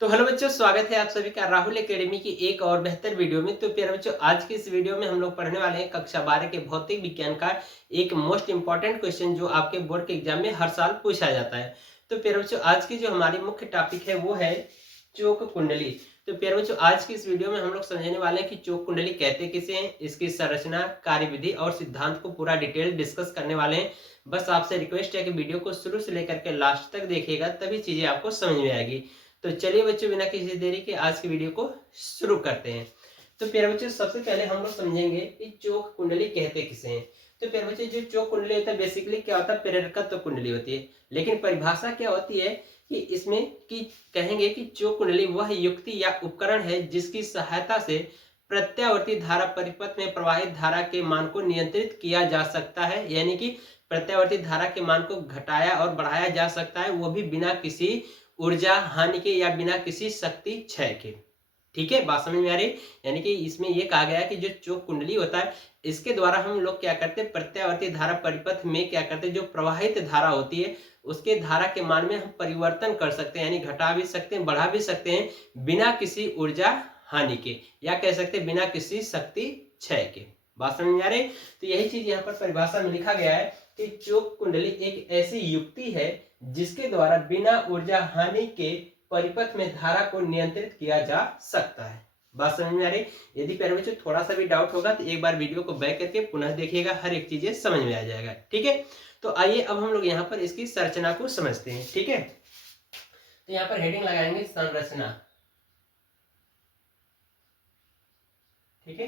तो हेलो बच्चों, स्वागत है आप सभी का राहुल एकेडमी की एक और बेहतर वीडियो में। तो प्यारे बच्चों, आज की इस वीडियो में हम लोग पढ़ने वाले हैं कक्षा 12 के भौतिक विज्ञान का एक मोस्ट इंपॉर्टेंट क्वेश्चन जो आपके बोर्ड के एग्जाम में हर साल पूछा जाता है। तो प्यारे बच्चों, आज की जो हमारी मुख्य टॉपिक है वो है चोक कुंडली। तो प्यारे बच्चों, आज की इस वीडियो में हम लोग समझने वाले हैं कि चोक कुंडली कहते किसे हैं, इसकी संरचना, कार्यविधि और सिद्धांत को पूरा डिटेल डिस्कस करने वाले हैं। बस आपसे रिक्वेस्ट है कि वीडियो को शुरू से लेकर के लास्ट तक देखिएगा, तभी चीजें आपको समझ में आएगी। तो चलिए बच्चों, बिना किसी देरी के आज की वीडियो को शुरू करते हैं। तो प्यारे बच्चों, सबसे पहले हम लोग समझेंगे कि चोक कुंडली कहते किसे हैं। तो प्यारे बच्चों, जो चोक कुंडली होता है बेसिकली क्या होता है, प्रेरकत्व कुंडली होती है। लेकिन परिभाषा क्या होती है कि इसमें कि कहेंगे कि चोक कुंडली वह युक्ति या उपकरण है जिसकी सहायता से प्रत्यावर्ती धारा परिपथ में प्रवाहित धारा के मान को नियंत्रित किया जा सकता है। यानी कि प्रत्यावर्ती धारा के मान को घटाया और बढ़ाया जा सकता है, वो भी बिना किसी ऊर्जा हानि के या बिना किसी शक्ति क्षय के। ठीक है, बात समझ में आ रही। यानी कि इसमें यह कहा गया है कि जो चोक कुंडली होता है, इसके द्वारा हम लोग क्या करते हैं, प्रत्यावर्ती धारा परिपथ में क्या करते हैं, जो प्रवाहित धारा होती है उसके धारा के मान में हम परिवर्तन कर सकते हैं। यानी घटा भी सकते हैं, बढ़ा भी सकते हैं बिना किसी ऊर्जा हानि के, या कह सकते हैं बिना किसी शक्ति क्षय के। बात समझ में आ रही। तो यही चीज यहाँ पर परिभाषा में लिखा गया है कि चोक कुंडली एक ऐसी युक्ति है जिसके द्वारा बिना ऊर्जा हानि के परिपथ में धारा को नियंत्रित किया जा सकता है। बात समझ में आ रही। यदि प्यारे बच्चों थोड़ा सा भी डाउट होगा तो एक बार वीडियो को बैक करके पुनः देखिएगा, हर एक चीजें समझ में आ जाएगा। ठीक है, तो आइए अब हम लोग यहाँ पर इसकी संरचना को समझते हैं। ठीक है, तो यहाँ पर हेडिंग लगाएंगे संरचना। ठीक है,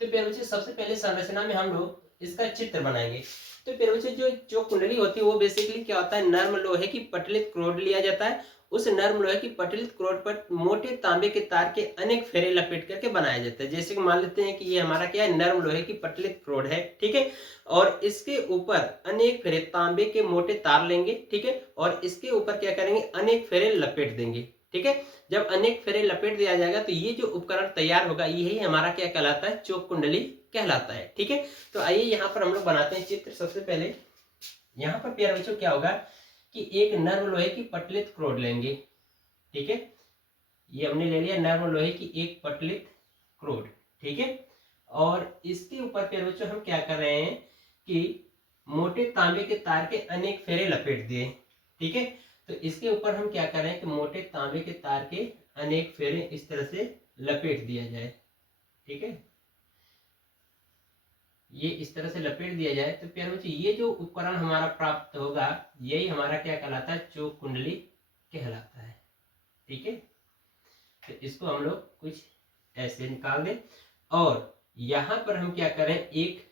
तो प्यारे बच्चों सबसे पहले संरचना में हम लोग इसका चित्र बनाएंगे। तो प्यारे बच्चों, जो कुंडली होती है वो बेसिकली क्या होता है, नर्म लोहे की पटलित क्रोड लिया जाता है। उस नर्म लोहे की पटलित क्रोड पर मोटे तांबे के तार के अनेक फेरे लपेट करके बनाया जाता है। जैसे कि मान लेते हैं कि ये हमारा क्या है, नर्म लोहे की पटलित क्रोड है। ठीक है, और इसके ऊपर अनेक फेरे तांबे के मोटे तार लेंगे। ठीक है, और इसके ऊपर क्या करेंगे, अनेक फेरे लपेट देंगे। ठीक है, जब अनेक फेरे लपेट दिया जाएगा तो ये जो उपकरण तैयार होगा यही हमारा क्या कहलाता है, चोक कुंडली कहलाता है। ठीक है, तो आइए यहाँ पर हम लोग बनाते हैं चित्र। सबसे पहले यहाँ पर प्यारे बच्चों क्या होगा कि एक नर्म लोहे की पटलित क्रोड लेंगे। ठीक है, ये हमने ले लिया नर्म लोहे की एक पटलित क्रोड। ठीक है, और इसके ऊपर प्यारे बच्चों हम क्या कर रहे हैं कि मोटे तांबे के तार के अनेक फेरे लपेट दिए। ठीक है, तो इसके ऊपर हम क्या कर रहे हैं कि मोटे तांबे के तार के अनेक फेरे इस तरह से लपेट दिया जाए। ठीक है, ये इस तरह से लपेट दिया जाए तो प्यारे बच्चों ये जो उपकरण हमारा प्राप्त होगा यही हमारा क्या कहलाता है, चोक कुंडली कहलाता है। ठीक है, तो इसको हम लोग कुछ ऐसे निकाल दें और यहां पर हम क्या करें, एक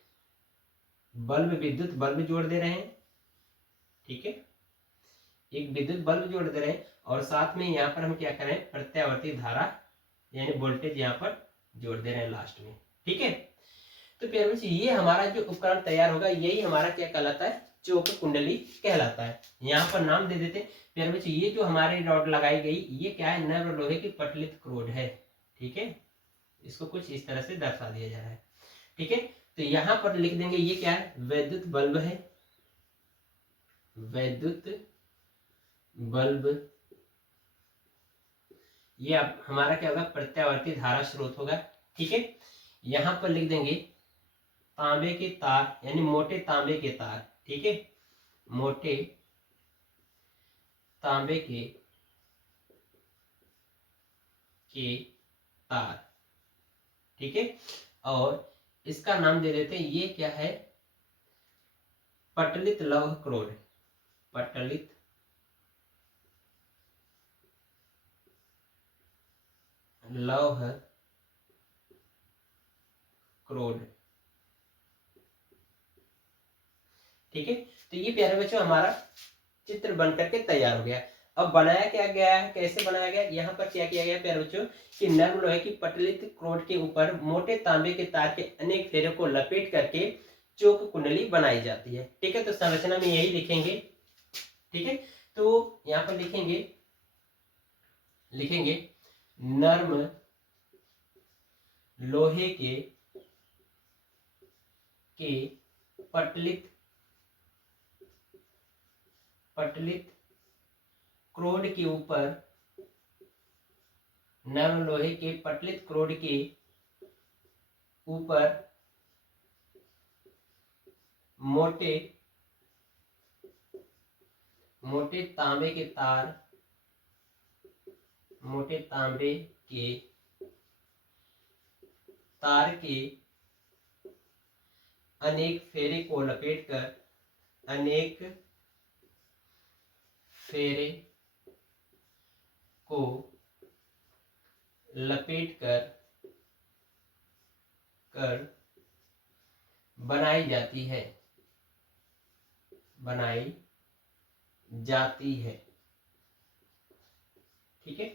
बल्ब, विद्युत बल्ब जोड़ दे रहे हैं। ठीक है, एक विद्युत बल्ब जोड़ दे रहे हैं और साथ में यहाँ पर हम क्या करें, प्रत्यावर्ती धारा यानी वोल्टेज यहाँ पर जोड़ दे रहे हैं लास्ट में। ठीक है, तो प्यारे बच्चों ये हमारा जो उपकरण तैयार होगा यही हमारा क्या कहलाता है, चोक कुंडली कहलाता है। यहाँ पर नाम दे देते हैं प्यारे बच्चों, ये जो हमारी रॉड लगाई गई ये क्या है, नर्म लोहे की पटलित क्रोड है। ठीक है, इसको कुछ इस तरह से दर्शा दिया जा रहा है। ठीक है, तो यहाँ पर लिख देंगे ये क्या है, वैद्युत बल्ब है। वैद्युत बल्ब, ये अब हमारा क्या होगा, प्रत्यावर्ती धारा स्रोत होगा। ठीक है, यहां पर लिख देंगे तांबे के तार यानी मोटे तांबे के तार। ठीक है, मोटे तांबे के तार। ठीक है, और इसका नाम दे देते हैं, ये क्या है, पटलित लौह क्रोड। पटलित लौह क्रोड। ठीक है, तो ये प्यारे बच्चों हमारा चित्र बन करके तैयार हो गया। अब बनाया क्या गया है, कैसे बनाया गया, यहाँ पर क्या किया गया प्यारे बच्चों कि नर्म लोहे की पटलित क्रोड के ऊपर मोटे तांबे के तार के अनेक फेरों को लपेट करके चोक कुंडली बनाई जाती है। ठीक है, तो संरचना में यही लिखेंगे। ठीक है, तो यहाँ पर लिखेंगे लिखेंगे नर्म लोहे के पटलित पटलित क्रोड के ऊपर नर्म लोहे के पटलित क्रोड के ऊपर मोटे मोटे तांबे के तार मोटे तांबे के तार के अनेक फेरे को लपेटकर अनेक फेरे को लपेटकर कर बनाई जाती है ठीक है।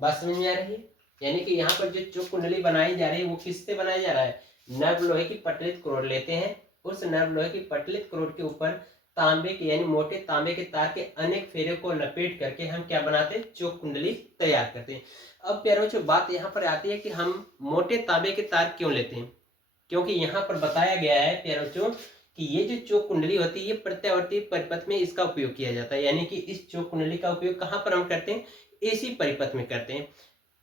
बात समझ में आ रही है? यानी कि यहाँ पर जो कुंडली बनाई जा रही है वो किससे बनाया जा रहा है? नर्म लोहे की पटलित क्रोड लेते हैं, उस नर्म लोहे की पटलित क्रोड के ऊपर तांबे के यानी मोटे तांबे के तार के अनेक फेरे को लपेट करके हम क्या बनाते हैं? चोक कुंडली तैयार करते हैं। अब प्यारों जो बात यहाँ पर आती है कि हम मोटे तांबे के तार क्यों लेते हैं? क्योंकि यहाँ पर बताया गया है प्यारों कि ये जो चोक कुंडली होती है ये प्रत्यावर्ती परिपथ में इसका उपयोग किया जाता है। यानी कि इस चोक कुंडली का उपयोग कहाँ पर हम करते हैं? एसी परिपथ में करते हैं।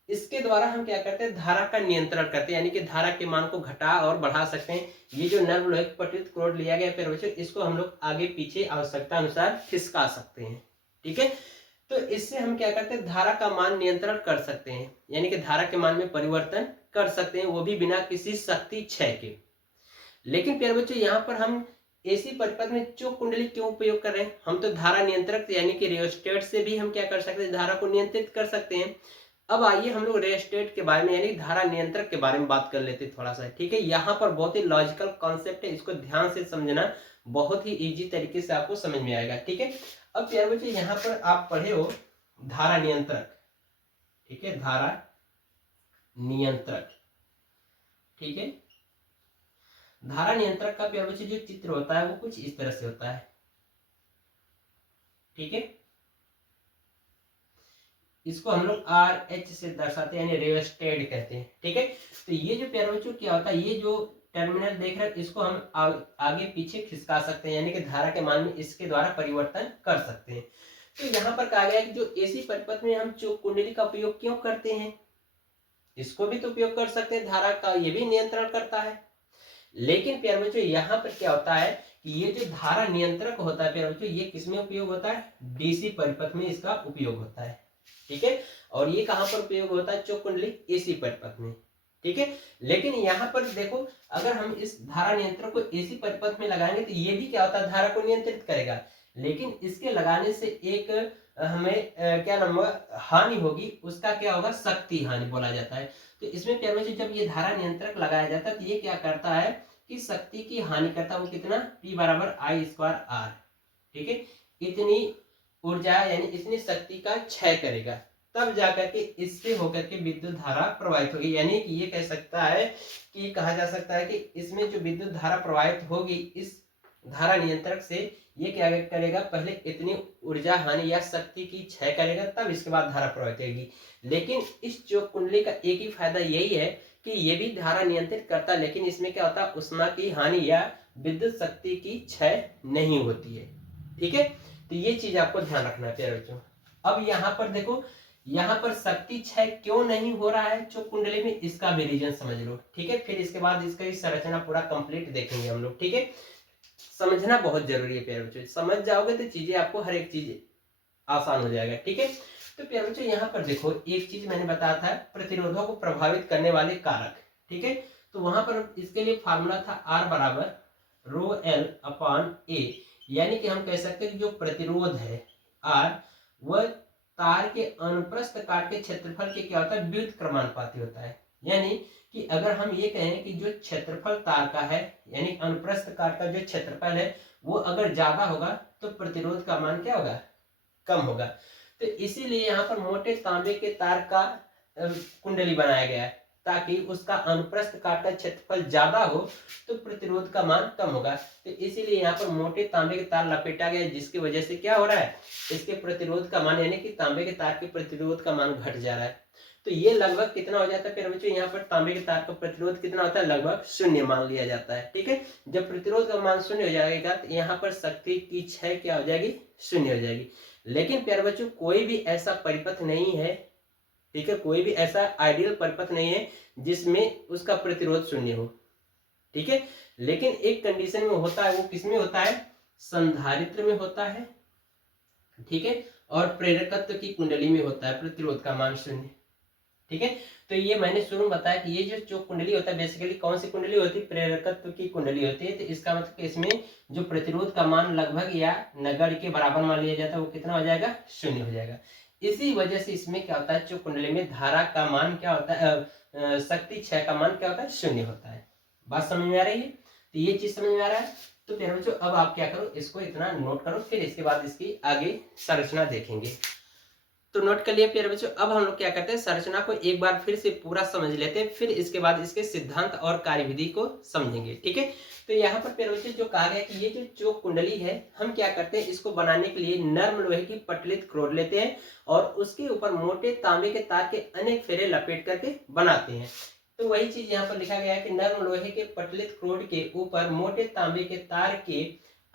इसके द्वारा हम क्या करते हैं? धारा का नियंत्रण करते हैं, यानी कि धारा के मान को घटा और बढ़ा सकते हैं। ये जो नर्म लोहे पटलित क्रोड लिया गया प्यारे बच्चों, इसको हम लोग आगे पीछे आवश्यकता अनुसार खिसका सकते हैं। ठीक है, तो इससे हम क्या करते हैं? धारा का मान नियंत्रण कर सकते हैं, यानी कि धारा के मान में परिवर्तन कर सकते हैं, वो भी बिना किसी शक्ति क्षय के। लेकिन प्यारे बच्चों यहाँ पर हम एसी परिपथ में चोक कुंडली क्यों उपयोग कर रहे हैं? हम तो धारा नियंत्रक यानी कि रियोस्टेट से भी हम क्या कर सकते हैं? धारा को नियंत्रित कर सकते हैं। अब आइए हम लोग रियोस्टेट के बारे में यानी धारा नियंत्रक के बारे में बात कर लेते हैं थोड़ा सा। ठीक है, यहाँ पर बहुत ही लॉजिकल कॉन्सेप्ट है, इसको ध्यान से समझना, बहुत ही इजी तरीके से आपको समझ में आएगा। ठीक है, अब प्यारे बच्चे यहाँ पर आप पढ़े हो धारा नियंत्रक। ठीक है, धारा नियंत्रक। ठीक है, धारा नियंत्रक का प्यारे बच्चे जो चित्र होता है वो कुछ इस तरह से होता है। ठीक है, इसको हम लोग RH से दर्शाते हैं, यानी रियोस्टेट कहते हैं। ठीक है, तो ये जो प्यारे बच्चों क्या होता है? ये जो टर्मिनल देख रहे हैं इसको हम आगे पीछे खिसका सकते हैं, यानी कि धारा के मान में इसके द्वारा परिवर्तन कर सकते हैं। तो यहाँ पर कहा गया है कि जो एसी परिपथ में हम चोक कुंडली का उपयोग क्यों करते हैं? इसको भी तो उपयोग कर सकते हैं, धारा का ये भी नियंत्रण करता है। लेकिन प्यारे बच्चों यहाँ पर क्या होता है कि ये जो धारा नियंत्रक होता है प्यारे बच्चों, ये किसमें उपयोग होता है? डीसी परिपथ में इसका उपयोग होता है। ठीक है, और ये कहां पर उपयोग होता है? चोक कुंडली एसी परिपथ में। ठीक है, लेकिन यहाँ पर देखो, अगर हम इस धारा नियंत्रक को एसी परिपथ में लगाएंगे तो ये भी क्या होता है? धारा को नियंत्रित करेगा, लेकिन इसके लगाने से एक हमें क्या नाम हानि होगी, उसका क्या होगा? शक्ति हानि बोला जाता है। तो इसमें प्यारे बच्चों जब ये धारा नियंत्रक लगाया जाता है तो ये क्या करता है कि शक्ति की हानि करता है। वो कितना? P बराबर I²R। ठीक है, इतनी ऊर्जा यानी इतनी शक्ति का क्षय करेगा, तब जाकर के इससे होकर के विद्युत धारा प्रवाहित होगी। यानी कि ये कह सकता है कि कहा जा सकता है कि इसमें जो विद्युत धारा प्रवाहित होगी इस धारा नियंत्रक से, ये क्या करेगा? पहले इतनी ऊर्जा हानि या शक्ति की क्षय करेगा, तब इसके बाद धारा प्रवाहित होगी। लेकिन इस चोक कुंडली का एक ही फायदा यही है कि ये भी धारा नियंत्रित करता है, लेकिन इसमें क्या होता है? उष्मा की हानि या विद्युत शक्ति की क्षय नहीं होती है। ठीक है, तो ये चीज आपको ध्यान रखना है प्यारे बच्चों। अब यहाँ पर देखो, यहाँ पर शक्ति क्षय क्यों नहीं हो रहा है चोक कुंडली में, इसका भी रीजन समझ लो। ठीक है, फिर इसके बाद इसका संरचना पूरा कंप्लीट देखेंगे हम लोग। ठीक है, समझना बहुत जरूरी है प्यारे बच्चों, समझ जाओगे तो चीजें आपको हर एक चीज आसान हो जाएगा। ठीक है, तो प्यारे बच्चों यहाँ पर देखो, एक चीज मैंने बताया था, प्रतिरोधों को प्रभावित करने वाले कारक। ठीक है, तो वहां पर इसके लिए फार्मूला था R बराबर ρL/A, यानी कि हम कह सकते हैं कि जो प्रतिरोध है R, वह तार के अनुप्रस्थ काट के क्षेत्रफल के क्या होता है? व्युत्क्रमानुपाती होता है। यानी कि अगर हम ये कहें कि जो क्षेत्रफल तार का है, यानी अनुप्रस्थ काट का जो क्षेत्रफल है वो अगर ज्यादा होगा तो प्रतिरोध का मान क्या होगा? कम होगा। तो इसीलिए यहाँ पर मोटे तांबे के तार का कुंडली बनाया गया है, ताकि उसका अनुप्रस्थ काट का क्षेत्रफल ज्यादा हो तो प्रतिरोध का मान कम होगा। तो इसीलिए यहाँ पर मोटे तांबे के तार लपेटा गया, जिसकी वजह से क्या हो रहा है? इसके प्रतिरोध का मान यानी कि तांबे के तार के प्रतिरोध का मान घट जा रहा है। तो ये लगभग कितना हो जाता है फिर बच्चों? यहाँ पर तांबे के तार का प्रतिरोध कितना होता है? लगभग 0 मान लिया जाता है। ठीक है, जब प्रतिरोध का मान 0 हो जाएगा तो यहाँ पर शक्ति की क्षय क्या हो जाएगी? 0 हो जाएगी। लेकिन प्यारे बच्चों कोई भी ऐसा परिपथ नहीं है ठीक है, कोई भी ऐसा आइडियल परिपथ नहीं है जिसमें उसका प्रतिरोध शून्य हो। ठीक है, लेकिन एक कंडीशन में होता है, वो किसमें होता है, संधारित्र में होता है। ठीक है, और प्रेरकत्व की कुंडली में होता है प्रतिरोध का मान शून्य। ठीक है, तो ये मैंने शुरू में बताया कि ये जो कुंडली होता है बेसिकली कौन सी कुंडली होती है, प्रेरकत्व की कुंडली होती है। तो इसका मतलब कि इसमें जो प्रतिरोध का मान लगभग या नगण्य के बराबर मान लिया जाता है, वो कितना हो जाएगा, शून्य हो जाएगा। इसी वजह से इसमें क्या होता है, जो कुंडली में धारा का मान क्या होता है, शक्ति क्षय का मान क्या होता है, शून्य होता है। बात समझ में आ रही है, तो ये चीज समझ में आ रहा है। तो प्यारे बच्चों अब आप क्या करो, इसको इतना नोट करो, फिर इसके बाद इसकी आगे संरचना देखेंगे। तो नोट कर लिए प्यारे बच्चों, अब हम लोग क्या करते हैं, संरचना को एक बार फिर से पूरा समझ लेते हैं, फिर इसके बाद इसके सिद्धांत और कार्यविधि को समझेंगे। ठीक है, तो यहाँ पर प्यारे बच्चों जो कहा गया कि ये जो चोक कुंडली है, हम क्या करते हैं, इसको बनाने के लिए नर्म लोहे की पटलित क्रोड लेते हैं और उसके ऊपर मोटे तांबे के तार के अनेक फेरे लपेट करके बनाते हैं। तो वही चीज यहाँ पर लिखा गया है कि नर्म लोहे के पटलित क्रोड के ऊपर मोटे तांबे के तार के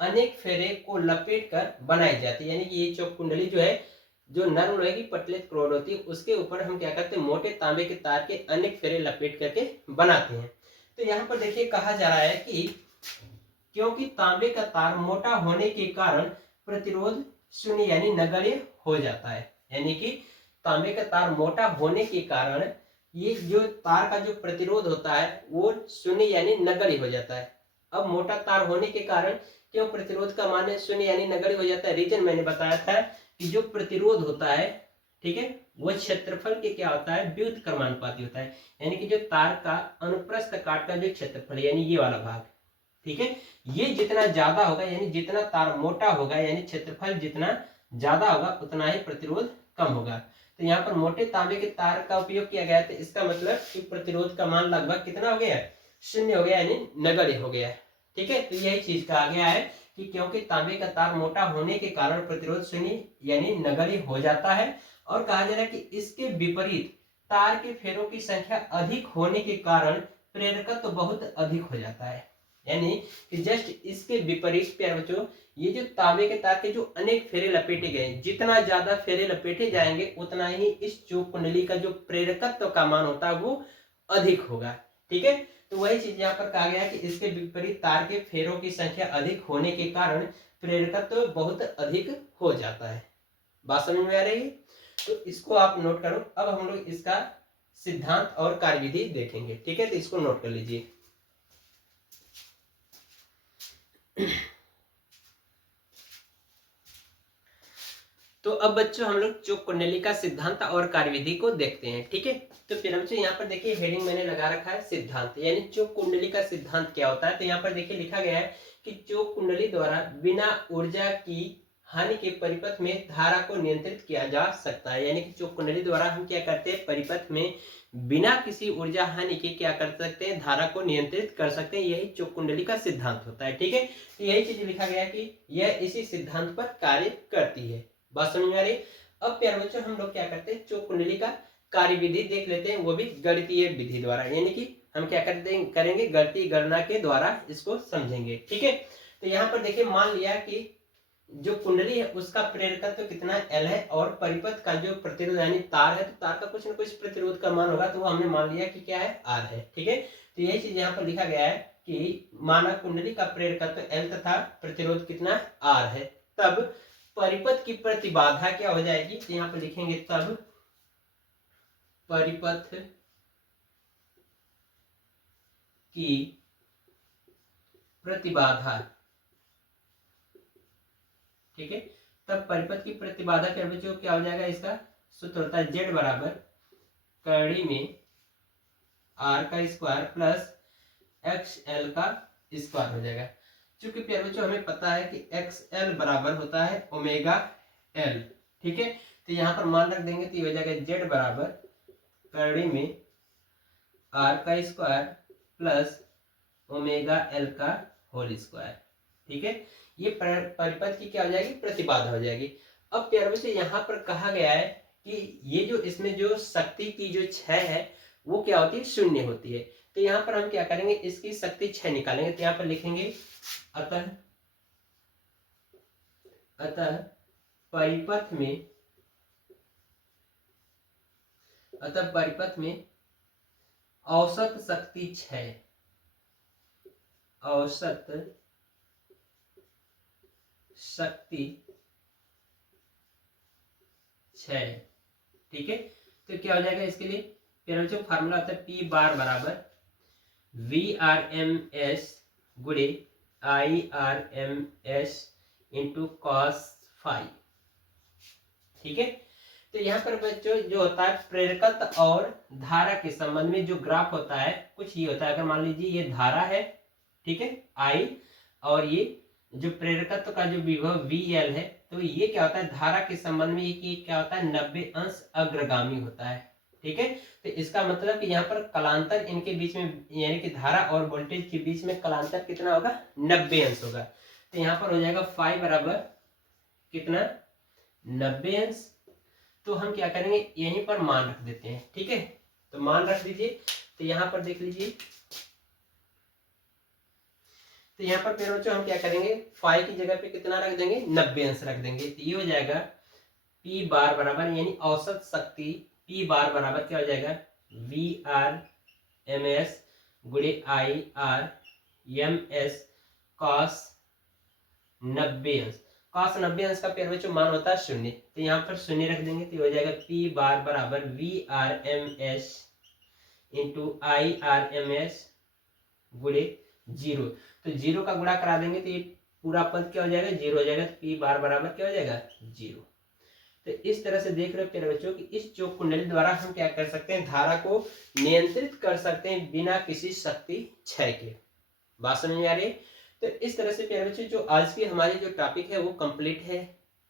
अनेक फेरे को लपेट कर बनाई जाती है। यानी कि ये चोक कुंडली जो है, जो नर्म लोहे की पटलित क्रोड होती है, उसके ऊपर हम क्या करते हैं, मोटे तांबे के तार के अनेक फेरे लपेट करके बनाते हैं। तो यहाँ पर देखिए कहा जा रहा है कि क्योंकि तांबे का तार मोटा होने के कारण प्रतिरोध शून्य यानी नगण्य हो जाता है। यानी कि तांबे का तार मोटा होने के कारण ये जो तार का जो प्रतिरोध होता है वो शून्य यानी नगण्य हो जाता है। अब मोटा तार होने के कारण क्यों प्रतिरोध का मान शून्य यानी नगण्य हो जाता है, रीजन मैंने बताया था कि जो प्रतिरोध होता है, ठीक है, वो क्षेत्रफल के क्या होता है, व्युत्क्रमानुपाती क्रमानुपाती होता है। यानी कि जो तार का अनुप्रस्थ काट का जो क्षेत्रफल यानी ये वाला भाग, ठीक है, ये जितना ज्यादा होगा यानी जितना तार मोटा होगा यानी क्षेत्रफल जितना ज्यादा होगा उतना ही प्रतिरोध कम होगा। तो यहाँ पर मोटे तांबे के तार का उपयोग किया गया, तो इसका मतलब कि प्रतिरोध का मान लगभग कितना हो गया, शून्य हो गया यानी नगण्य हो गया। ठीक है, तो यही चीज कहा गया है कि क्योंकि तांबे का तार मोटा होने के कारण प्रतिरोध शून्य यानी नगण्य हो जाता है। और कहा जा रहा है कि इसके विपरीत तार के फेरों की संख्या अधिक होने के कारण प्रेरकत्व बहुत अधिक हो जाता है। यानी कि जस्ट इसके विपरीत प्यारे बच्चों, ये जो तांबे के तार के जो अनेक फेरे लपेटे गए, जितना ज्यादा फेरे लपेटे जाएंगे उतना ही इस चोक कुंडली का जो प्रेरकत्व का मान होता है वो अधिक होगा। ठीक है, तो वही चीज यहाँ पर कहा गया है कि इसके विपरीत तार के फेरों की संख्या अधिक होने के कारण प्रेरकत्व बहुत अधिक हो जाता है। बात समझ में आ रही है, तो इसको आप नोट करो। अब हम लोग इसका सिद्धांत और कार्यविधि देखेंगे। ठीक है, तो इसको नोट कर लीजिए। तो अब बच्चों हम लोग चोक कुंडली का सिद्धांत और कार्यविधि को देखते हैं। ठीक है, तो फिर बच्चों यहाँ पर देखिए हेडिंग मैंने लगा रखा है सिद्धांत, यानी चोक कुंडली का सिद्धांत क्या होता है। तो यहाँ पर देखिए लिखा गया है कि चोक कुंडली द्वारा बिना ऊर्जा की हानि के परिपथ में धारा को नियंत्रित किया जा सकता है। यानी कि चोक कुंडली द्वारा हम क्या करते हैं, परिपथ में बिना किसी ऊर्जा हानि के क्या कर सकते हैं, धारा को नियंत्रित कर सकते हैं। यही चोक कुंडली का सिद्धांत होता है। ठीक है, तो यही चीज लिखा गया कि यह इसी सिद्धांत पर कार्य करती है। बात समझ में आ रही। अब प्यारे बच्चों हम लोग क्या करते हैं, चोक कुंडली का कार्यविधि देख लेते हैं, वो भी गणितीय विधि द्वारा। यानी कि हम क्या करेंगे, गणितीय गणना के द्वारा इसको समझेंगे। ठीक है, तो यहाँ पर देखिए मान लिया कि जो कुंडली है उसका प्रेरकत्व कितना L है और परिपथ का जो प्रतिरोध यानी तार है, तो तार का कुछ न कुछ प्रतिरोध का मान होगा, तो वो हमने मान लिया कि क्या है, R है। ठीक है, तो यही चीज यहाँ पर लिखा गया है कि माना कुंडली का प्रेरकत्व L तथा प्रतिरोध कितना R है, तब परिपथ की प्रतिबाधा क्या हो जाएगी। तो यहाँ पर लिखेंगे तब परिपथ की प्रतिबाधा, ठीक है, तब परिपथ की प्रतिबाधा के बच्चों क्या हो जाएगा, इसका सूत्र होता है Z बराबर करड़ी में R का स्क्वायर प्लस XL का स्क्वायर हो जाएगा। चूंकि प्यारे बच्चों हमें पता है कि XL बराबर होता है ओमेगा L। ठीक है, तो यहाँ पर मान रख देंगे तो ये हो जाएगा Z बराबर करड़ी में R का स्क्वायर प्लस ओमेगा L का होल स्क्वायर। ठीक है, ये परिपथ की क्या हो जाएगी, प्रतिबाधा हो जाएगी। अब प्यारे बच्चों यहाँ पर कहा गया है कि ये जो इसमें जो शक्ति की जो क्षय है वो क्या होती है, शून्य होती है। तो यहाँ पर हम क्या करेंगे, इसकी शक्ति क्षय निकालेंगे। तो यहाँ पर लिखेंगे अतः परिपथ में अतः परिपथ में औसत शक्ति 6, औसत शक्ति 6। ठीक है, तो क्या हो जाएगा इसके लिए, फिर जो फार्मूला होता है पी बार बराबर VRMS गुणे IRMS इंटू cos फाई। ठीक है, तो यहाँ पर बच्चों जो होता है प्रेरकत्व और धारा के संबंध में जो ग्राफ होता है कुछ ये होता है। अगर मान लीजिए ये धारा है, ठीक है I, और ये जो प्रेरकत्व का जो विभव VL है, तो ये क्या होता है धारा के संबंध में ये क्या होता है 90 अंश अग्रगामी होता है। ठीक है, तो इसका मतलब कि यहाँ पर कलांतर इनके बीच में, यानी कि धारा और वोल्टेज के बीच में कलांतर कितना होगा 90 अंश होगा। तो यहाँ पर हो जाएगा फाई बराबर कितना 90 अंश। तो हम क्या करेंगे यहीं पर मान रख देते हैं। ठीक है, तो मान रख दीजिए। तो यहाँ पर देख लीजिए, तो यहाँ पर फिर बच्चों हम क्या करेंगे फाई की जगह पे कितना रख देंगे 90 अंश रख देंगे। तो ये हो जाएगा पी बार बराबर, यानी औसत शक्ति पी बार बराबर क्या हो जाएगा VRMS गुणे IRMS cos 90 अंश। cos 90 अंश का फिर बच्चों मान होता है 0, तो यहाँ पर 0 रख देंगे। तो हो जाएगा पी बार बराबर VRMS इंटू IRMS गुणे 0। तो 0 का गुणा करा देंगे तो ये पूरा पद क्या हो जाएगा 0 हो जाएगा। तो पी बार बराबर क्या हो जाएगा 0। तो इस तरह से देख रहे हो प्यारे बच्चों कि इस चौक कुंडली द्वारा हम क्या कर सकते हैं धारा को नियंत्रित कर सकते हैं बिना किसी शक्ति क्षय के। बात समझ में आ रही है। तो इस तरह से प्यारे बच्चों जो आज की हमारी जो टॉपिक है वो कंप्लीट है।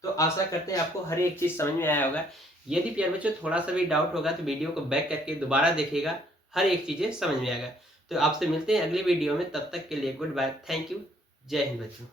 तो आशा करते हैं आपको हर एक चीज समझ में आया होगा। यदि प्यारे बच्चों थोड़ा सा भी डाउट होगा तो वीडियो को बैक करके दोबारा देखिएगा, हर एक चीजें समझ में आएगा। तो आपसे मिलते हैं अगले वीडियो में, तब तक के लिए गुड बाय, थैंक यू, जय हिंद बच्चों।